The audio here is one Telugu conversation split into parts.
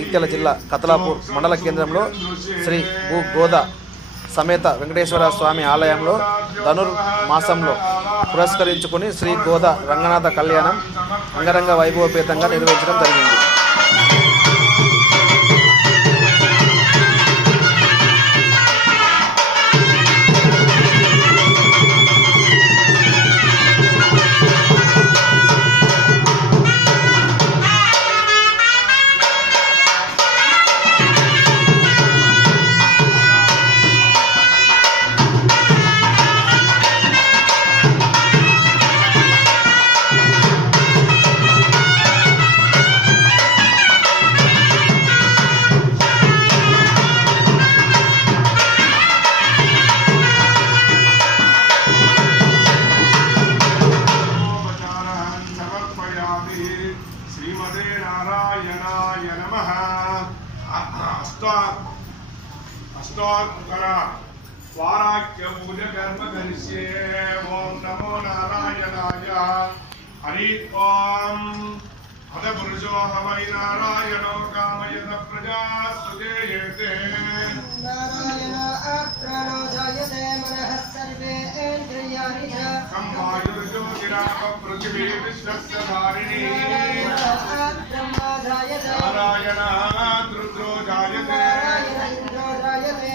జగిత్యాల జిల్లా కతలాపూర్ మండల కేంద్రంలో శ్రీ భూ గోద సమేత వెంకటేశ్వర స్వామి ఆలయంలో ధనుర్ మాసంలో పురస్కరించుకుని శ్రీ గోద రంగనాథ కళ్యాణం అంగరంగ వైభవపేతంగా నిర్వహించడం జరిగింది. స్వామి. శ్రీమదే నారాయణాయ నమ. అష్టా అష్టోత్తర వారాక్య కర్మ కరిష్యే ఓం నమో నారాయణాయ. హరి ఓం అద పురుషో హవై నారాయణో కామయత ప్రజా సుజేయతే. నారాయణ అప్రాణో జాయతే మనః సర్వేంద్రియాణి చ. కంబాయుర్జ్యోతిరాప పృథివీ విశ్వస్య ధారిణీ బ్రహ్మ జాయతే నారాయణ రుద్రో జాయతే నారాయణ ఇంద్రో జాయతే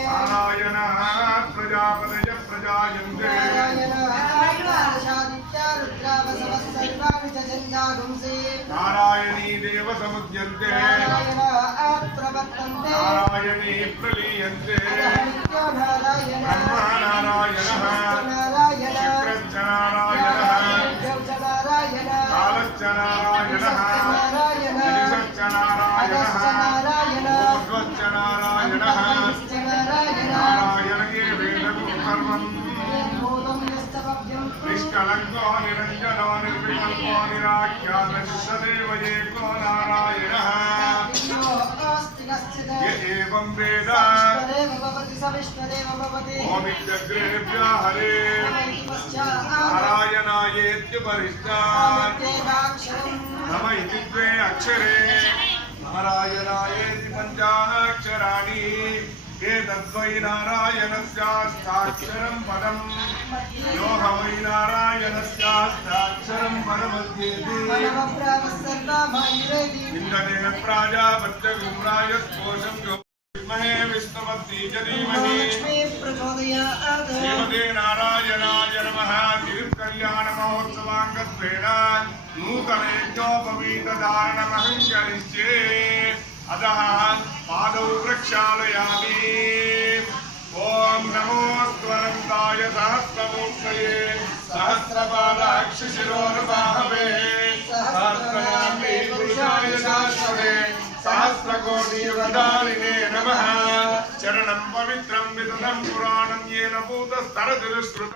కాలశ్చ నారాయణ నారాయణ దిశశ్చ నారాయణ అగస్త్య నారాయణ ఊర్ధ్వశ్చ నారాయణ నారాయణ నారాయణ నారాయణే వేదము సర్వం భూతం యస్తభవ్యం నిష్కలంకో నిరంజనో నిర్వికల్పో నమ ఇది ద్వే అక్షరే నారాయణాయేది పంచాక్షరాణి ఏతద్వై నారాయణస్యాస్తాక్షరం పదం యోగవై నారాయణస్యాస్తాక్షరం పరమధ్యేతి ఇందనే ప్రాజాపత్యగుమ్రాయ స్పోషం విద్మహే విష్ణుమతీ చ ధీమహి శ్రీమతే నారాయణాయ నమః కళ్యాణ మహోత్సవాంగత్వేన నూతనయజ్ఞోపవీత ధారణమహంకరిష్యే అధ పాదౌ ప్రక్షాళయామి ఓం నమోస్వరంతాయ సహస్రమూర్తయే సహస్రపాదాక్షిశిరోనుబాహవే సహస్రనామే పురుషాయ శాశ్వతే సహస్రకోటిదాలినే నమ చరణం పవిత్రం విదం పురాణం ఏన భూతస్తరతిరుష్కృత